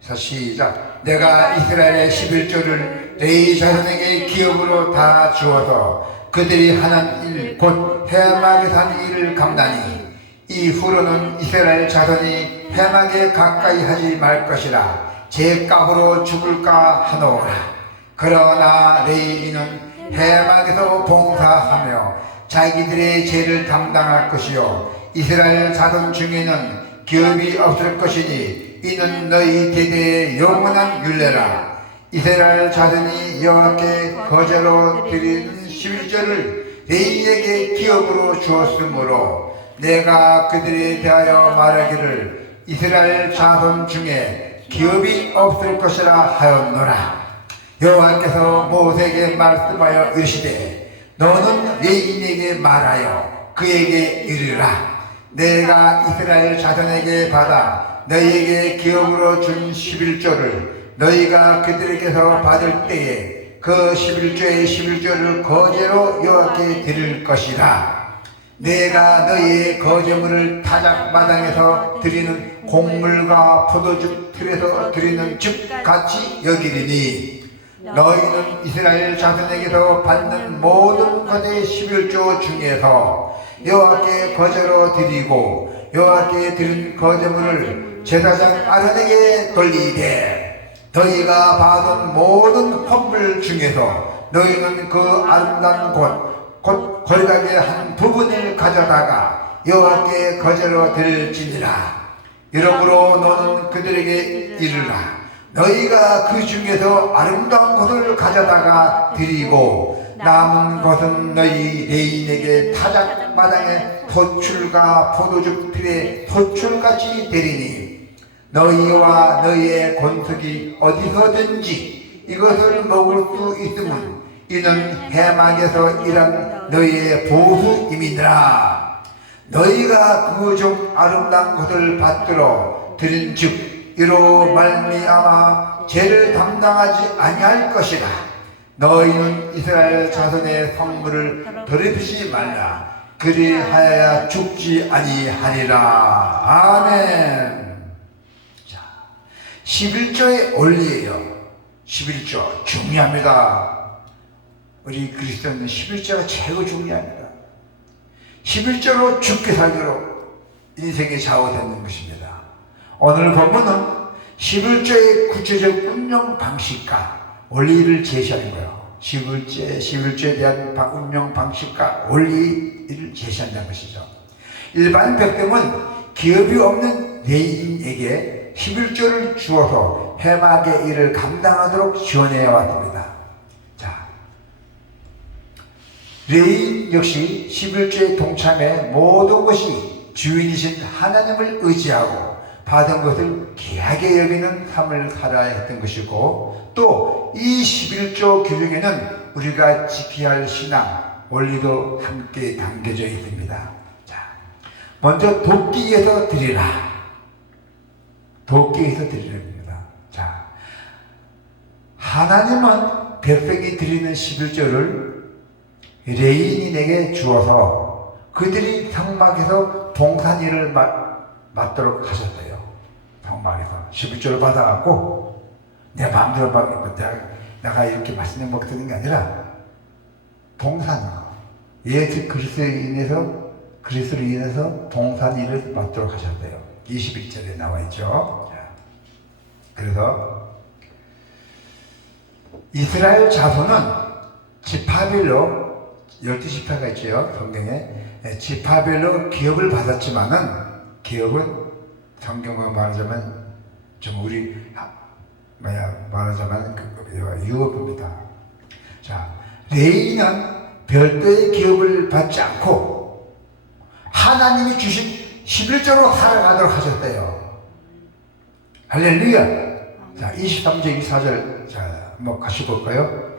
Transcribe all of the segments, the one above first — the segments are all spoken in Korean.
자, 시작. 내가 이스라엘의 11조를 레위 자손에게 기업으로 다 주어서 그들이 하는 일 곧 해막에서 하는 일을 감다니 이후로는 이스라엘 자손이 해막에 가까이 하지 말 것이라 제 값으로 죽을까 하노라. 그러나 레위인은 해막에서 봉사하며 자기들의 죄를 담당할 것이요 이스라엘 자손 중에는 기업이 없을 것이니 이는 너희 대대의 영원한 율례라. 이스라엘 자손이 여호와께 거제로 드리는 11조를 레위인에게 기업으로 주었으므로 내가 그들에 대하여 말하기를 이스라엘 자손 중에 기업이 없을 것이라 하였노라. 여호와께서 모세에게 말씀하여 이르시되 너는 레위인에게 말하여 그에게 이르라. 내가 이스라엘 자손에게 받아 너희에게 기업으로 준 11조를 너희가 그들에게서 받을 때에 그 11조의 11조를 거제로 여호와께 드릴 것이라. 내가 너희의 거제물을 타작마당에서 드리는 곡물과 포도즙 틀에서 드리는 즙 같이 여기리니 너희는 이스라엘 자손에게서 받는 모든 것의 11조 중에서 여호와께 거제로 드리고 여호와께 드린 거제물을 제사장 아론에게 돌리되 너희가 받은 모든 헌물 중에서 너희는 그 아름다운 곧 거리가게 한 부분을 가져다가 여호와께 거제로 드릴지니라. 이러므로 너는 그들에게 이르라. 너희가 그 중에서 아름다운 것을 가져다가 드리고 남은 것은 너희 레위인에게 타작마당에 토출과 포도즙 틀에 토출같이 되리니 너희와 너희의 권속이 어디서든지 이것을 먹을 수 있으면 이는 해막에서 일한 너희의 보수임이니라. 너희가 그 좀 아름다운 것을 받들어 드린 즉 이로 말미암아 죄를 담당하지 아니할 것이라. 너희는 이스라엘 자손의 성물을 더럽히지 말라. 그리하여야 죽지 아니하리라. 아멘. 11조의 원리예요. 11조 중요합니다. 우리 그리스도인은 11조가 최고 중요합니다. 11조로 죽게 살기로 인생의 좌우되는 것입니다. 오늘 본문은 11조의 구체적 운영 방식과 원리를 제시하는 거예요. 11조에 대한 운영 방식과 원리를 제시한다는 것이죠. 일반 백성은 기업이 없는 레위인에게 11조를 주어서 해막의 일을 감당하도록 지원해 왔습니다. 자, 레위인 역시 11조에 동참해 모든 것이 주인이신 하나님을 의지하고 받은 것을 귀하게 여기는 삶을 살아야 했던 것이고 또 이 11조 규정에는 우리가 지켜야 할 신앙, 원리도 함께 담겨져 있습니다. 자, 먼저 돕기에서 드리라. 돕기에서 드리랍니다. 자, 하나님은 백성이 드리는 11조를 레위인에게 주어서 그들이 성막에서 봉산일을 맡도록 하셨어요. 성막에서 11조를 받아갖고 내 마음대로 내가 이렇게 맛있는 거 먹는 게 아니라 봉산, 예수 그리스도로 인해서 봉산일을 맡도록 하셨어요. 21절에 나와 있죠. 그래서 이스라엘 자손은 지파별로 12지파가 있죠. 성경에 지파별로 기업을 받았지만은 기업은 성경으로 말하자면 좀 우리 말하자면 유업입니다. 자, 레위인은 별도의 기업을 받지 않고 하나님이 주신 11조로 살아가도록 하셨대요. 할렐루야. 자, 23절, 24절. 자, 한번 같이 볼까요?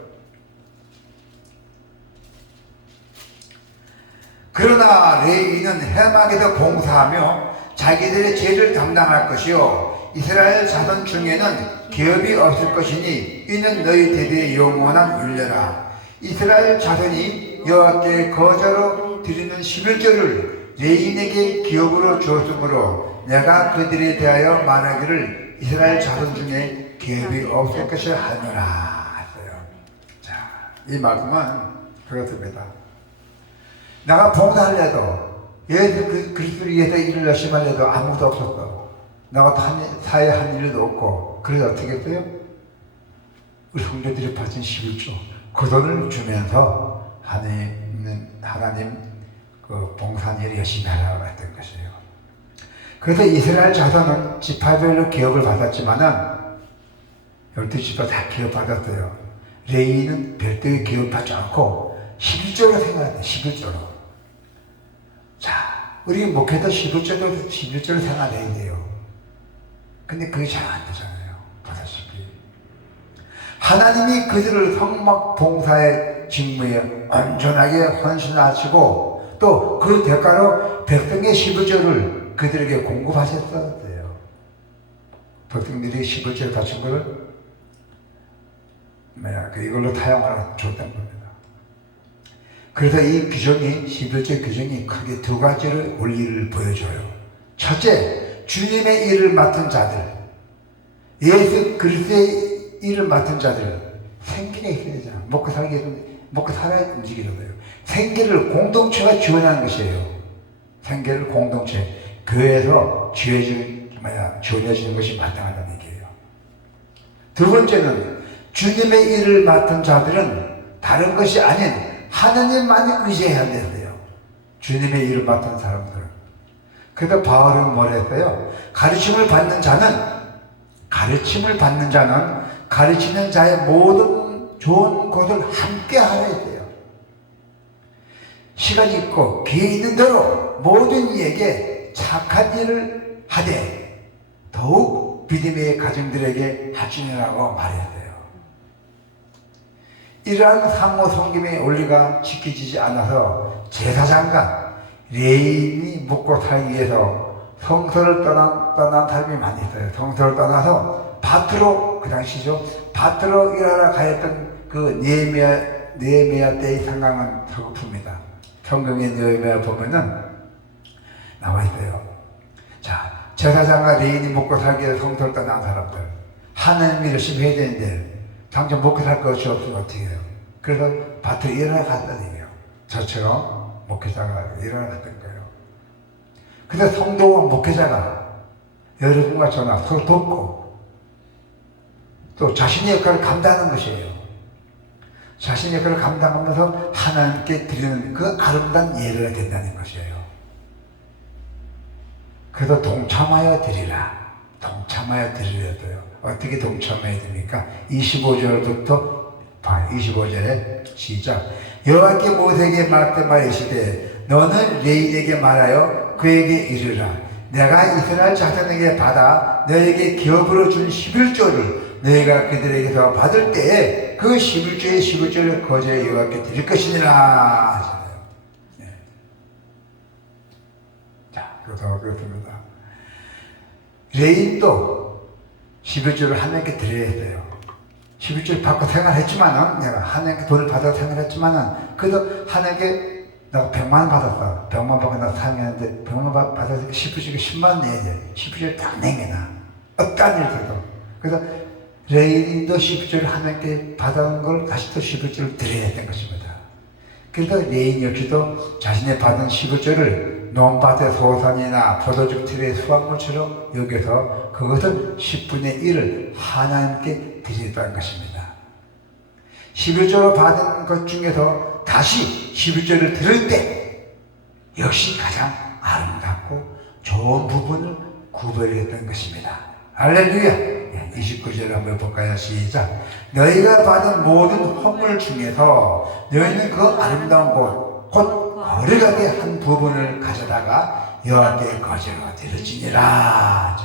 그러나 레위인은 해막에서 봉사하며 자기들의 죄를 담당할 것이요 이스라엘 자손 중에는 기업이 없을 것이니 이는 너희 대대의 영원한 율례라. 이스라엘 자손이 여호와께 거제로 드리는 11조를 레위인에게 기업으로 주었으므로 내가 그들에 대하여 말하기를 이스라엘 자손 중에 기업이 없을 것이라 하노라 했어요. 자, 이 말씀은 그렇습니다. 내가 봉사하려도 예수 그리스도를 위해서 일을 열심히 하려도 아무도 없었어. 내가 사회에 한 일도 없고. 그래서 어떻게 했어요? 우리 형제들이 바친 11조 그 돈을 주면서 하나님 그 봉사일을 열심히 하라고 했던 것이에요. 그래서 이스라엘 자손은 지파별로 기업을 받았지만은 12지파 다 기업 받았어요. 레위는 별도의 기업 받지 않고 11조로 생각해요. 11조로. 자, 우리 목회도 11조로 생각해야 돼요. 근데 그게 잘 안 되잖아요. 보다시피. 하나님이 그들을 성막 봉사의 직무에 온전하게 헌신하시고 또 그 대가로 백성의 11조를 그들에게 공급하셨어요. 백성들이 11조를 바친 것을 이걸로 타협하라 줬던 겁니다. 그래서 이 규정이 11조 규정이 크게 두 가지를 원리를 보여줘요. 첫째, 주님의 일을 맡은 자들, 예수 그리스도의 일을 맡은 자들 생기가 있어야 되잖아. 먹고 살아야 움직이려고요. 생계를 공동체가 지원하는 것이에요. 생계를 공동체, 교회에서 지원해주는 것이 마땅하다는 얘기예요. 두 번째는 주님의 일을 맡은 자들은 다른 것이 아닌 하나님만 의지해야 되세요. 주님의 일을 맡은 사람들은. 그래서 바울은 뭐라 했어요? 가르침을 받는 자는 가르치는 자의 모든 좋은 것을 함께 하라 했어요. 시간이 있고 기회 있는 대로 모든 이에게 착한 일을 하되 더욱 믿음의 가정들에게 하시느라고 말했어요. 이러한 상호 섬김의 원리가 지켜지지 않아서 제사장과 레위인이 먹고 살기 위해서 성소를 떠난 사람이 많이 있어요. 성소를 떠나서 밭으로, 그 당시죠, 밭으로 일하러 가였던 그 느헤미야 때의 상황은 서글픕니다. 성경의 느헤미야 보면은 나와 있어요. 자, 제사장과 레위인이 먹고 살기 위해서 성소를 떠난 사람들, 하나님 일을 열심히 해야 되는데 당장 먹고 살 것이 없으면 어떻게 해요? 그래서 밭으로 일하러 갔다는 얘기예요. 저처럼 목회자가 일하러 갔던 거예요. 그래서 성도와 목회자가 여러분과 저나 서로 돕고 또 자신의 역할을 감당하는 것이에요. 자신의 역할을 감당하면서 하나님께 드리는 그 아름다운 예배가 된다는 것이에요. 그래서 동참하여 드리라. 동참하여 드리려 돼요. 어떻게 동참해야 됩니까? 25절부터 25절에 시작. 여호와께 모세에게 말씀하시되 너는 레위인에게 말하여 그에게 이르라. 내가 이스라엘 자손에게 받아 너에게 기업으로 준 11조를 너희가 그들에게서 받을 때에 그 11조의 11조를 거저히 여호와께 드릴 것이니라 하잖아요. 네. 자, 그래서 그렇습니다. 레위인도 11조를 하나님께 드려야 돼요. 11조를 받고 생활했지만은, 내가 하나님께 돈을 받아서 생활했지만은, 그래도 하나님께 내가 100만 원 받았어. 100만 원 받고 나 상했는데, 100만 원 받아서 11조가 10만 원 내야 돼. 11조를 딱 내게나. 어떠한 일도. 그래서 레위인도 11조를 하나님께 받은 걸 다시 또 11조를 드려야 했던 것입니다. 그래서 레위인 역시도 자신의 받은 11조를 논밭의 소산이나 포도주 틀의 수확물처럼 여겨서 그것을 10분의 1을 하나님께 드렸다는 것입니다. 11조로 받은 것 중에서 다시 11조를 드릴 때 역시 가장 아름답고 좋은 부분을 구별했던 것입니다. 할렐루야! 29절 한번 볼까요? 시작. 너희가 받은 모든 헌물 중에서 너희는 그 아름다운 곳, 곧 거룩하게 한 부분을 가져다가 여호와께 거제로 드려지니라.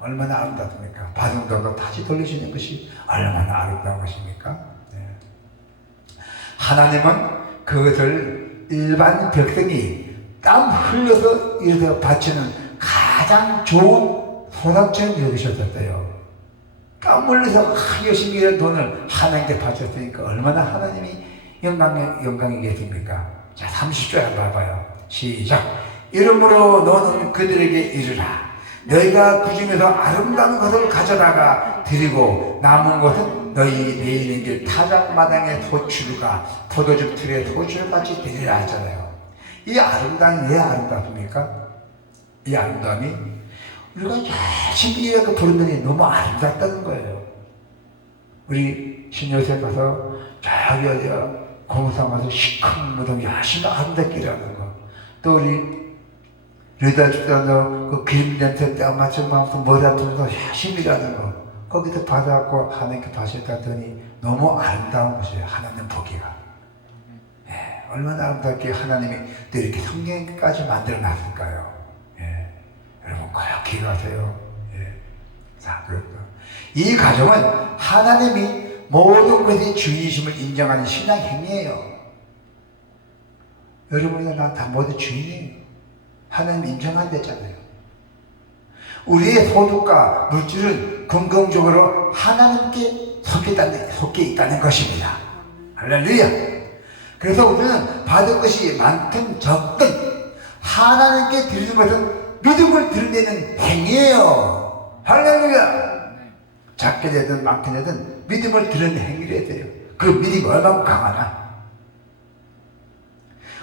얼마나 아름답습니까? 받은 돈도 다시 돌려주는 것이 얼마나 아름다운 것입니까? 네. 하나님은 그것을 일반 백성이 땀 흘려서 이래서 바치는 가장 좋은 소상처럼 여기셨었대요. 땀 흘려서 열심히 일한 돈을 하나님께 바쳤으니까 얼마나 하나님이 영광이겠습니까? 자, 30절 한번 봐봐요. 시작. 이러므로 너는 그들에게 이르라. 너희가 그 중에서 아름다운 것을 가져다가 드리고 남은 것은 너희 내리는 길 타작마당의 소출과 포도즙 틀에 소출같이 되리라 하잖아요. 이 아름다움이 왜 아름답습니까? 이 아름다움이 우리가 열심히 이렇게 부르더니 너무 아름답다는 거예요. 우리 신요새 가서 저기 어디야 공상 가서 시커무동 열심히 아름답게 일하는 거. 또 우리 르다 주단도 그 기름 냄새 딱 맞춰서 머리 아프면서 열심히 일하는 거. 거기서 받아갖고 하나님께 받았더니 너무 아름다운 것이에요. 하나님 보기가. 예, 얼마나 아름답게 하나님이 또 이렇게 성경까지 만들어 놨을까요? 예, 여러분 꼭 기억하세요. 예. 자, 이 가정은 하나님이 모든 것의 주인이심을 인정하는 신앙 행위예요. 여러분이나 다 모두 주인이에요. 하나님 인정한댔잖아요. 우리의 소득과 물질은 긍정적으로 하나님께 속해 있다는 것입니다. 할렐루야. 그래서 우리는 받은 것이 많든 적든 하나님께 드리는 것은 믿음을 드러내는 행위예요. 할렐루야. 작게 되든 많게 되든 믿음을 드러내는 행위를 해야 돼요. 그 믿음이 얼마나 강하나.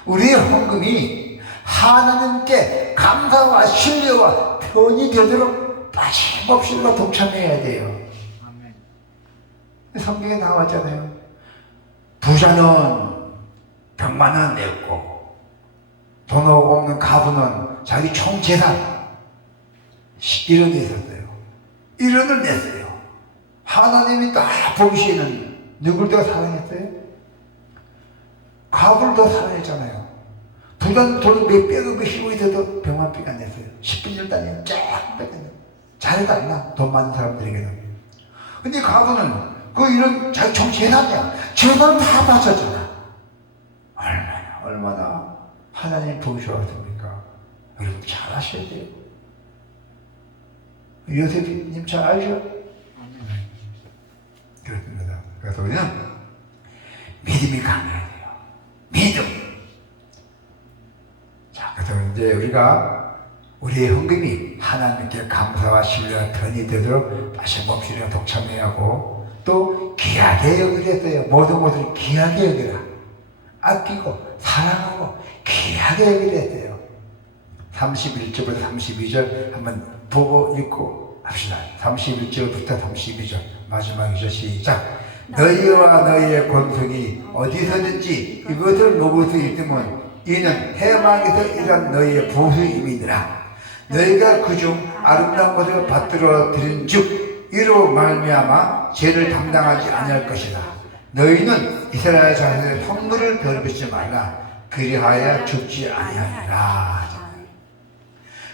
우리의 헌금이 하나님께 감사와 신뢰와 편이 되도록 빠짐없이 우리가 동참해야 돼요. 성경에 나왔잖아요. 부자는 100만 원 냈고 돈 없는 가부는 자기 총 재산 1원이 있었어요. 1원을 냈어요. 하나님이 딱 보시는 누굴 더 사랑했어요? 가부를 더 사랑했잖아요. 부자는 돈을 몇백억을 힘이 있어도 100만 원 안 냈어요. 10분 단위에 쫙 뺏겼어요. 잘해도 안 나. 돈 많은 사람들에게는. 근데 가부는 그 이런 자기 총 재산이야. 재산 다 바쳤잖아. 얼마나 하나님 보기 좋았습니까? 여러분 잘 아셔야 돼요. 요셉님 잘 알죠? 그렇습니다. 그래서 우리는 믿음이 강해야 돼요. 믿음. 자, 그래서 이제 우리가 우리의 헌금이 하나님께 감사와 신뢰와 편이 되도록 빠짐없이 동참해야 하고 또 귀하게 여기려 했어요. 모든 것을 귀하게 여기라. 아끼고 사랑하고 귀하게 여기려 했어요. 31절부터 32절 한번 보고 읽고 합시다. 31절부터 32절 마지막 2절 시작. 너희와 너희의 권속이 어디서든지 이것을 먹을 수 있으면 이는 해방에서 일한 너희의 보수임이니라. 너희가 그중 아름다운 것을 받들어 들인 즉 이로 말미암아 죄를 담당하지 아니할 것이다. 너희는 이스라엘 자손의 성물을 더럽히지 말라. 그리하여 죽지 아니하리라.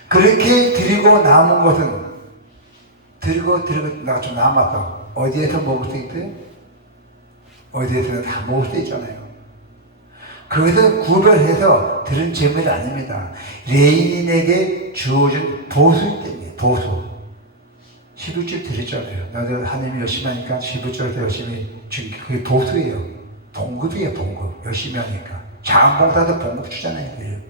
그렇게 드리고 남은 것은 드리고 나가 좀 남았어. 어디에서 먹을 수 있어요? 어디에서는 다 먹을 수 있잖아요. 그것은 구별해서 들은 재물이 아닙니다. 레인인에게 주어진 보수이기 때문에 보수. 11절 드렸잖아요. 나도 하나님이 열심히 하니까 11절에서 열심히 준 게 그게 보수예요. 봉급이에요. 봉급. 열심히 하니까. 자원봉사도 봉급 주잖아요.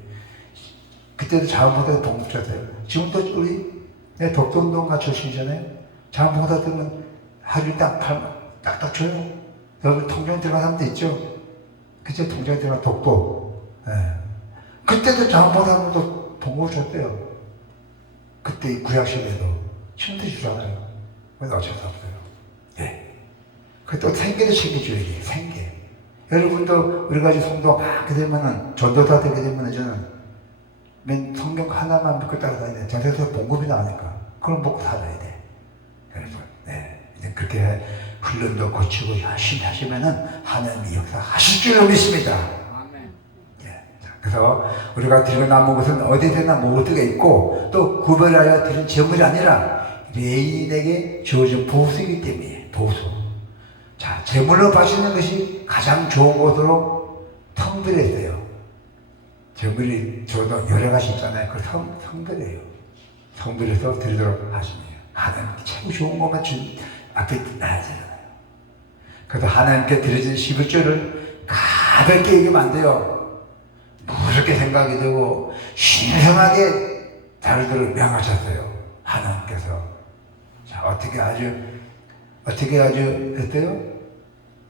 그때도 자원봉사도 봉급 줬어요. 지금도 우리 독도운동 같이 주시잖아요. 자원봉사 들으면 하루 딱딱 줘요. 여러분 통장 들어간 사람도 있죠? 그때 통장 들어간 독도. 네. 그때도 자원봉사도 봉급 줬대요. 그때 구약시대도 지금도 주잖아요. 그래서 어쩔 수 없어요. 예. 그또 생계도 챙겨줘야 돼요. 생계. 여러분도 우리 가지 성도가 많게 되면은 전도사 되게 되면은 저는 맨 성경 하나만 믿고 따라다녀야 돼. 전도사 봉급이 나오니까 그걸 먹고 살아야 돼. 여러분, 네. 이제 그렇게 훈련도 고치고 열심히 하시면은 하나님이 역사하실 줄로 믿습니다. 그래서 우리가 드리고 남은 것은 어디서나 먹을 수가 있고 또 구별하여 드린 재물이 아니라 레인에게 주어진 보수이기 때문에 보수. 자, 재물로 바치는 것이 가장 좋은 것으로 성별했어요. 재물이 저도 여러 가지 있잖아요. 그 성별이에요. 성별해서 드리도록 하십니다. 하나님께 최고 좋은 것만 앞에 놔야 되잖아요. 그래서 하나님께 드려진 11조를 가볍게 얘기하면 안 돼요. 무섭게 생각이 되고 신성하게 다르도록 명하셨어요. 하나님께서 자, 어떻게 아주 했대요?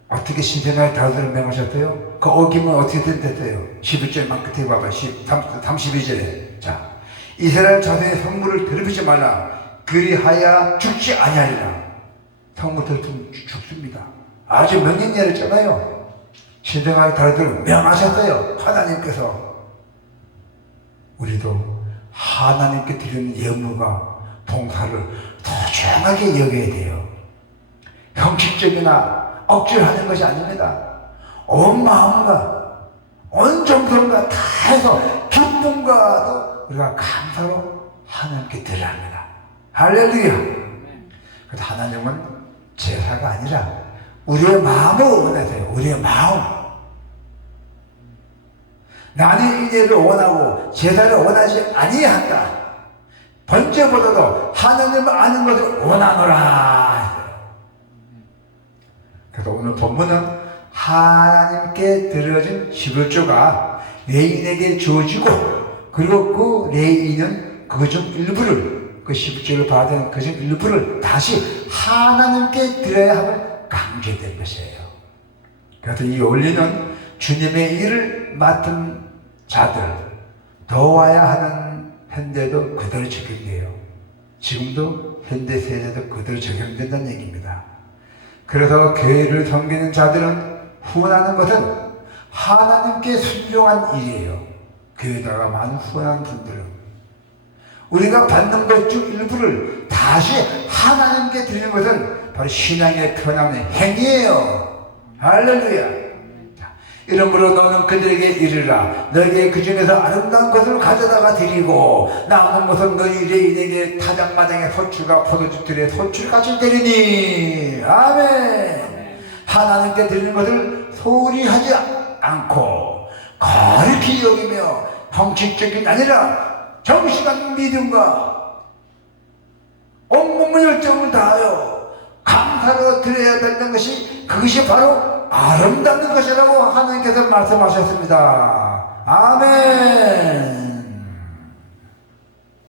어떻게 신생아의 다르들을 명하셨대요? 그 어기면 어떻게 됐대요? 11절만 끝에 봐봐. 32절에 자, 이스라엘 자손의 성물을 더럽히지 말라. 그리하여 죽지 아니하리라. 성물 더럽히면 죽습니다. 아주 명령 내렸잖아요. 신생아의 다르들을 명하셨어요. 하나님께서. 우리도 하나님께 드리는 예물과 봉사를 소중하게 여겨야 돼요. 형식적이나 억지로 하는 것이 아닙니다. 온 마음과 온 정성과 다 해서 기쁨과도 우리가 감사로 하나님께 드려야 합니다. 할렐루야. 그래서 하나님은 제사가 아니라 우리의 마음을 원하세요. 우리의 마음. 나는 이제를 원하고 제사를 원하지 아니한다. 번제보다도 하나님을 아는 것을 원하노라. 그래서 오늘 본문은 하나님께 드려진 11조가 레인에게 주어지고, 그리고 그 레인은 그 중 일부를, 그 11조를 받은 그 중 일부를 다시 하나님께 드려야 함을 강조된 것이에요. 그래서 이 원리는 주님의 일을 맡은 자들, 도와야 하는 현대도 그대로 적용돼요. 지금도 현대 세대도 그대로 적용된다는 얘기입니다. 그래서 교회를 섬기는 자들은 후원하는 것은 하나님께 순종한 일이에요. 교회다가 많은 후원하는 분들은 우리가 받는 것 중 일부를 다시 하나님께 드리는 것은 바로 신앙의 표현하는 행위예요. 할렐루야. 이러므로 너는 그들에게 이르라. 너에게 그 중에서 아름다운 것을 가져다가 드리고 남은 것은 너희 레인에게 타작마당의 소출과 포도주들의 소출같이 되리니. 아멘. 하나님께 드리는 것을 소홀히 하지 않고 거룩히 여기며 형식적인 아니라 정직한 믿음과 온몸의 열정을 다하여 감사로 드려야 되는 것이, 그것이 바로 아름다운 것이라고 하나님께서 말씀하셨습니다. 아멘.